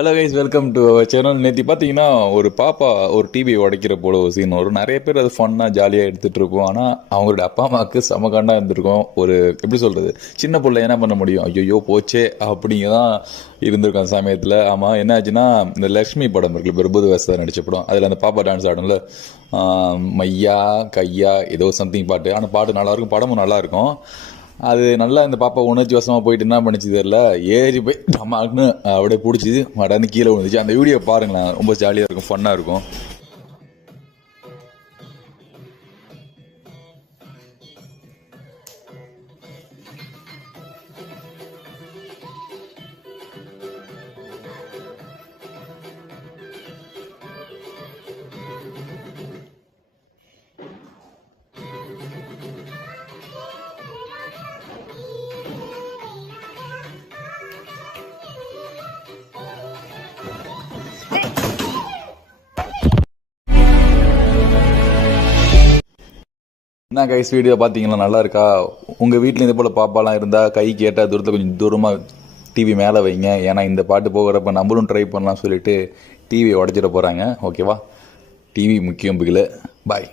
Hello guys, welcome to our channel. நேற்று பார்த்தீங்கன்னா ஒரு பாப்பா ஒரு டிவி உடைக்கிற போல ஒரு சீன் வரும். நிறைய பேர் அது ஃபன்னாக ஜாலியாக எடுத்துகிட்டு இருப்போம். ஆனால் அவங்களோட அப்பா அம்மாவுக்கு செமகாண்டாக இருந்திருக்கும். ஒரு எப்படி சொல்கிறது, சின்ன பிள்ளை என்ன பண்ண முடியும், ஐயோ போச்சே அப்படிங்க தான் இருந்திருக்கும் அந்த சமயத்தில். ஆமாம், என்ன ஆச்சுன்னா இந்த லக்ஷ்மி படம் இருக்குல்ல, பிரபுது வேசா நடித்த படம், அதில் அந்த பாப்பா டான்ஸ் ஆடும்ல, மையா கையா ஏதோ சம்திங் பாட்டு. ஆனால் பாட்டு நல்லாயிருக்கும், படமும் நல்லாயிருக்கும். அது நல்லா இந்த பாப்பா உணர்ச்சி வசமாக போயிட்டு என்ன பண்ணிச்சு தெரியல, ஏறி போய் டமாக்குன்னு அப்படியே பிடிச்சிது, மடன்னு கீழே விழுந்துச்சு. அந்த வீடியோ பாருங்களேன், ரொம்ப ஜாலியாக இருக்கும், ஃபன்னாக இருக்கும். என்ன கைஸ், வீடியோ பார்த்தீங்களா, நல்லா இருக்கா? உங்கள் வீட்டில் இதே போல் பாப்பாலாம் இருந்தால் கை கேட்டால் தூரத்தில் கொஞ்சம் தூரமாக டிவி மேலே வைங்க. ஏன்னா இந்த பாட்டு போகிறப்ப நம்மளும் ட்ரை பண்ணலாம் சொல்லிட்டு டிவியை உடச்சிட போகிறாங்க. ஓகேவா? டிவி முக்கியம் பிகில. பாய்.